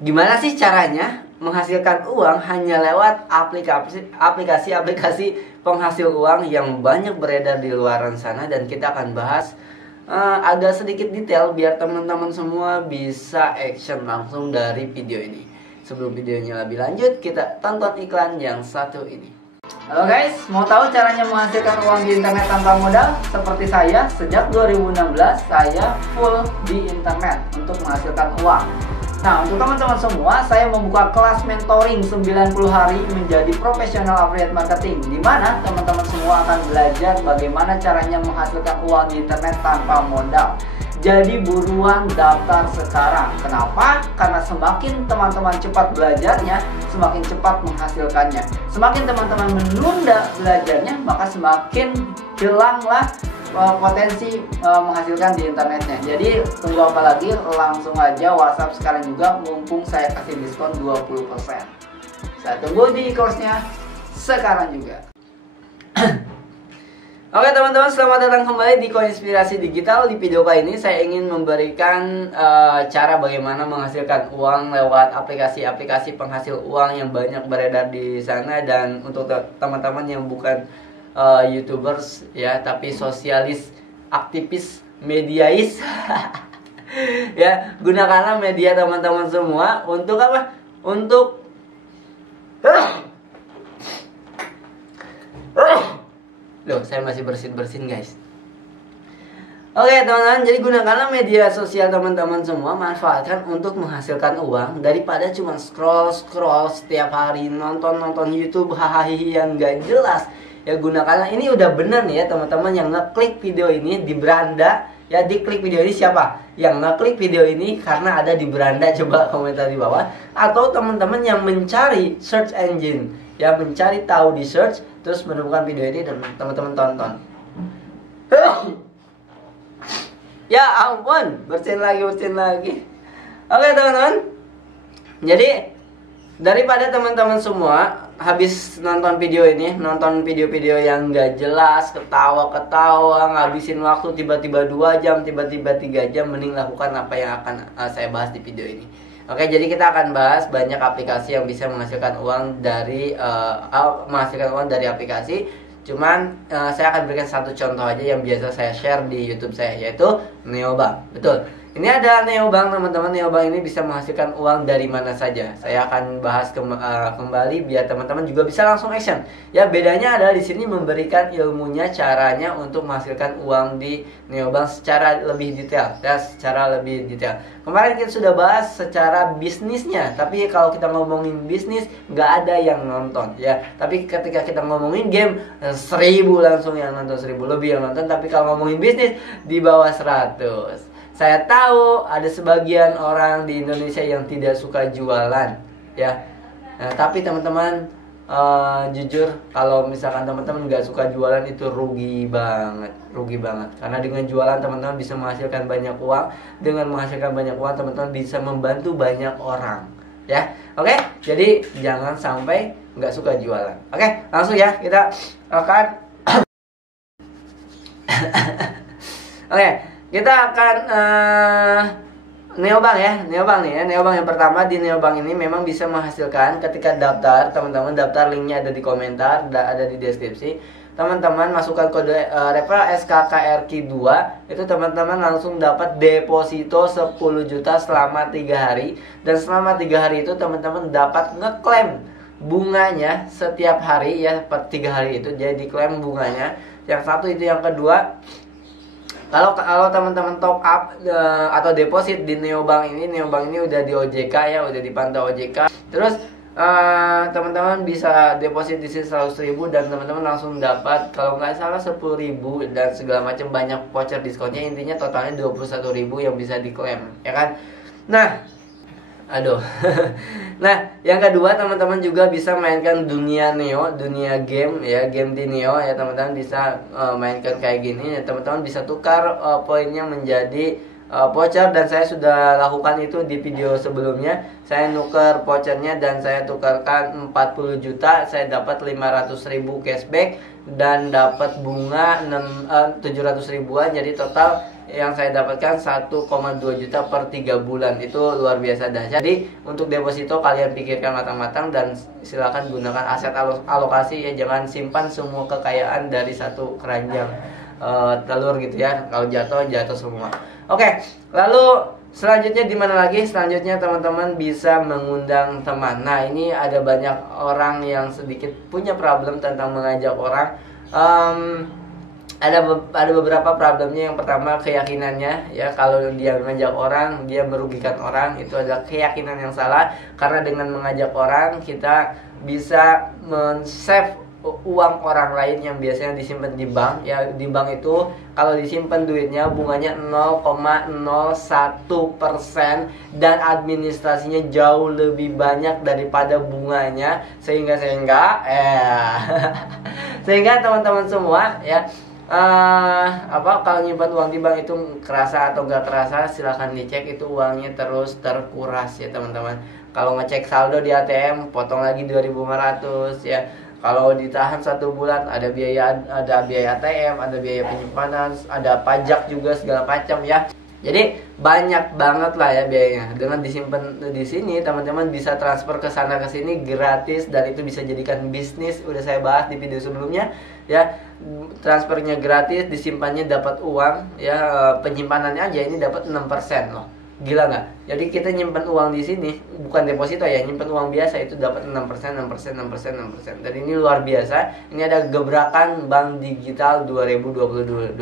Gimana sih caranya menghasilkan uang hanya lewat aplikasi-aplikasi penghasil uang yang banyak beredar di luaran sana, dan kita akan bahas agak sedikit detail biar teman-teman semua bisa action langsung dari video ini. Sebelum videonya lebih lanjut, kita tonton iklan yang satu ini. Halo guys, mau tahu caranya menghasilkan uang di internet tanpa modal? Seperti saya, sejak 2016 saya full di internet untuk menghasilkan uang. Nah, untuk teman-teman semua, saya membuka kelas mentoring 90 hari menjadi profesional affiliate marketing, di mana teman-teman semua akan belajar bagaimana caranya menghasilkan uang di internet tanpa modal. Jadi buruan daftar sekarang. Kenapa? Karena semakin teman-teman cepat belajarnya, semakin cepat menghasilkannya. Semakin teman-teman menunda belajarnya, maka semakin hilanglah potensi menghasilkan di internetnya. Jadi tunggu apa lagi, langsung aja WhatsApp sekarang juga, mumpung saya kasih diskon 20%. Saya tunggu di course-nya sekarang juga. Oke teman-teman, selamat datang kembali di Koinspirasi Digital. Di video kali ini saya ingin memberikan cara bagaimana menghasilkan uang lewat aplikasi-aplikasi penghasil uang yang banyak beredar di sana. Dan untuk teman-teman yang bukan YouTubers ya, tapi sosialis, aktivis, mediais ya, gunakanlah media teman-teman semua untuk apa? Untuk Loh, saya masih bersin-bersin guys. Oke teman-teman, jadi gunakanlah media sosial teman-teman semua, manfaatkan untuk menghasilkan uang daripada cuma scroll setiap hari, nonton YouTube hahaha yang gak jelas. Ya gunakanlah, ini udah bener nih ya teman-teman yang ngeklik video ini di beranda. Ya, diklik video ini siapa? Yang ngeklik video ini karena ada di beranda, coba komentar di bawah. Atau teman-teman yang mencari search engine, ya mencari tahu di search, terus menemukan video ini dan teman-teman tonton. Ya ampun, bersin lagi. Oke teman-teman, jadi daripada teman-teman semua habis nonton video ini, nonton video-video yang gak jelas, ketawa-ketawa, ngabisin waktu tiba-tiba 2 jam, tiba-tiba 3 jam, mending lakukan apa yang akan saya bahas di video ini. Oke, jadi kita akan bahas banyak aplikasi yang bisa menghasilkan uang dari aplikasi. Cuman saya akan berikan satu contoh aja yang biasa saya share di YouTube saya, yaitu Neobank. Betul. Ini ada Neobank teman-teman. Neobank ini bisa menghasilkan uang dari mana saja. Saya akan bahas kembali biar teman-teman juga bisa langsung action. Ya, bedanya adalah di sini memberikan ilmunya, caranya untuk menghasilkan uang di Neobank secara lebih detail. Ya, secara lebih detail. Kemarin kita sudah bahas secara bisnisnya, tapi kalau kita ngomongin bisnis nggak ada yang nonton ya. Tapi ketika kita ngomongin game, 1000 langsung yang nonton, 1000 lebih yang nonton. Tapi kalau ngomongin bisnis di bawah 100. Saya tahu ada sebagian orang di Indonesia yang tidak suka jualan ya. Nah, tapi teman-teman jujur, kalau misalkan teman-teman nggak suka jualan itu rugi banget. Karena dengan jualan teman-teman bisa menghasilkan banyak uang. Dengan menghasilkan banyak uang teman-teman bisa membantu banyak orang ya. Oke, jadi jangan sampai nggak suka jualan. Oke, langsung ya kita akan Oke, kita akan Neobank ya. Neobank nih ya. Neobank yang pertama, di Neobank ini memang bisa menghasilkan ketika daftar. Teman-teman daftar, linknya ada di komentar, ada di deskripsi. Teman-teman masukkan kode referral SKKRQ2, itu teman-teman langsung dapat deposito 10 juta selama 3 hari. Dan selama 3 hari itu teman-teman dapat ngeklaim bunganya setiap hari ya, per 3 hari itu jadi diklaim bunganya. Yang satu itu. Yang kedua, kalau teman-teman top up atau deposit di Neobank ini udah di OJK ya, udah dipantau OJK. Terus teman-teman bisa deposit di sini 100.000 dan teman-teman langsung dapat kalau nggak salah 10.000 dan segala macam, banyak voucher diskonnya. Intinya totalnya 21.000 yang bisa diklaim ya kan. Nah, yang kedua teman-teman juga bisa mainkan dunia game ya, game di Neo ya. Teman-teman bisa mainkan kayak gini ya. Teman-teman bisa tukar poinnya menjadi voucher, dan saya sudah lakukan itu di video sebelumnya. Saya nuker vouchernya dan saya tukarkan 40 juta, saya dapat 500.000 cashback dan dapat bunga 700 ribuan. Jadi total yang saya dapatkan 1,2 juta per 3 bulan. Itu luar biasa dahsyat. Jadi untuk deposito kalian pikirkan matang-matang dan silakan gunakan aset alokasi ya, jangan simpan semua kekayaan dari satu keranjang telur gitu ya. Kalau jatuh semua. Oke, lalu selanjutnya di mana lagi? Selanjutnya teman-teman bisa mengundang teman. Nah, ini ada banyak orang yang sedikit punya problem tentang mengajak orang. Ada beberapa problemnya. Yang pertama keyakinannya ya, kalau dia mengajak orang dia merugikan orang, itu adalah keyakinan yang salah. Karena dengan mengajak orang kita bisa men-save uang orang lain yang biasanya disimpan di bank ya. Di bank itu kalau disimpan duitnya bunganya 0,01% dan administrasinya jauh lebih banyak daripada bunganya, sehingga teman-teman semua ya, kalau nyimpan uang di bank itu kerasa atau nggak kerasa silahkan dicek, itu uangnya terus terkuras ya teman-teman. Kalau ngecek saldo di ATM potong lagi 2.500 ya. Kalau ditahan 1 bulan ada biaya ATM, ada biaya penyimpanan, ada pajak juga segala macam ya. Jadi banyak banget lah ya biayanya. Dengan disimpan di sini teman-teman bisa transfer ke sana ke sini gratis, dan itu bisa jadikan bisnis. Udah saya bahas di video sebelumnya ya. Transfernya gratis, disimpannya dapat uang ya, penyimpanannya aja ini dapat 6% loh. Gila nggak? Jadi kita nyimpan uang di sini bukan deposito ya, nyimpan uang biasa itu dapat 6%. Dan ini luar biasa. Ini ada gebrakan bank digital 2022.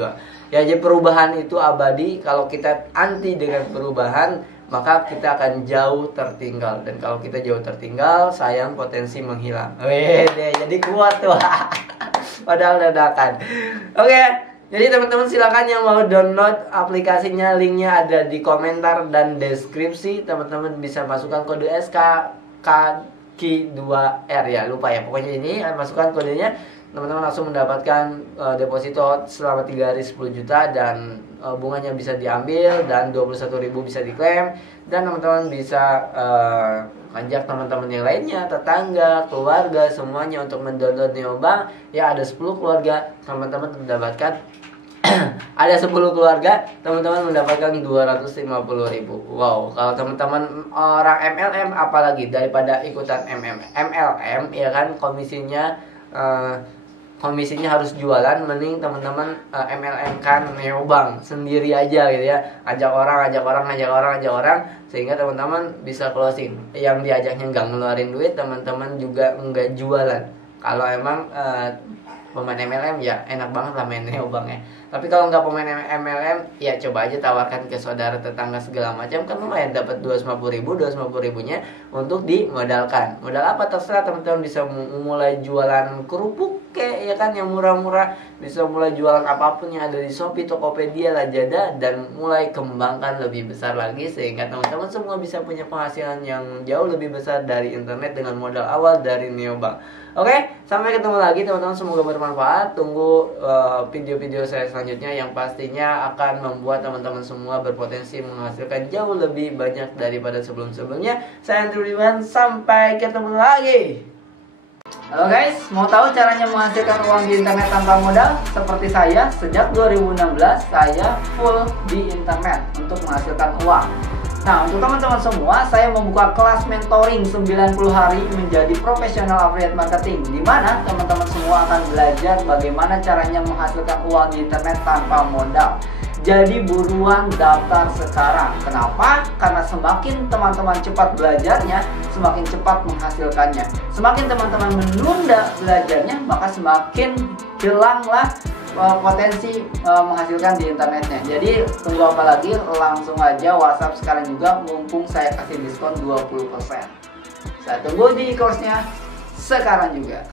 Ya, jadi perubahan itu abadi. Kalau kita anti dengan perubahan, maka kita akan jauh tertinggal. Dan kalau kita jauh tertinggal, sayang potensi menghilang. Wede, jadi kuat tuh. Padahal dadakan. Oke. Jadi teman-teman silakan yang mau download aplikasinya, linknya ada di komentar dan deskripsi. Teman-teman bisa masukkan kode SKK2R ya, lupa ya. Pokoknya ini masukkan kodenya, teman-teman langsung mendapatkan deposito selama 3 hari 10 juta dan bunganya bisa diambil dan 21.000 bisa diklaim. Dan teman-teman bisa ajak teman-teman yang lainnya, tetangga, keluarga, semuanya untuk mendownload Neobank. Ya, ada 10 keluarga teman-teman mendapatkan ada 10 keluarga teman-teman mendapatkan 250.000. Wow, kalau teman-teman orang MLM apalagi daripada ikutan MLM ya kan, komisinya harus jualan, mending teman-teman MLM kan Neobank sendiri aja gitu ya. Ajak orang sehingga teman-teman bisa closing. Yang diajaknya nggak ngeluarin duit, teman-teman juga nggak jualan. Kalau emang pemain MLM ya enak banget lah main Neobank ya. Tapi kalau nggak pemain MLM ya coba aja tawarkan ke saudara, tetangga segala macam, kan lumayan dapat 250.000-nya untuk dimodalkan. Modal apa terserah, teman-teman bisa mulai jualan kerupuk kayak ya kan yang murah-murah, bisa mulai jualan apapun yang ada di Shopee, Tokopedia, Lazada, dan mulai kembangkan lebih besar lagi sehingga teman-teman semua bisa punya penghasilan yang jauh lebih besar dari internet dengan modal awal dari Neobank. Oke, sampai ketemu lagi teman-teman, semoga bermanfaat. Tunggu video-video saya selanjutnya yang pastinya akan membuat teman-teman semua berpotensi menghasilkan jauh lebih banyak daripada sebelum-sebelumnya. Saya Andrew Diwan, sampai ketemu lagi. Halo guys, mau tahu caranya menghasilkan uang di internet tanpa modal? Seperti saya, sejak 2016 saya full di internet untuk menghasilkan uang. Nah, untuk teman-teman semua, saya membuka kelas mentoring 90 hari menjadi profesional affiliate marketing, di mana teman-teman semua akan belajar bagaimana caranya menghasilkan uang di internet tanpa modal. Jadi buruan daftar sekarang. Kenapa? Karena semakin teman-teman cepat belajarnya, semakin cepat menghasilkannya. Semakin teman-teman menunda belajarnya, maka semakin hilanglah potensi menghasilkan di internetnya. Jadi tunggu apa lagi, langsung aja WhatsApp sekarang juga, mumpung saya kasih diskon 20%. Saya tunggu di course-nya sekarang juga.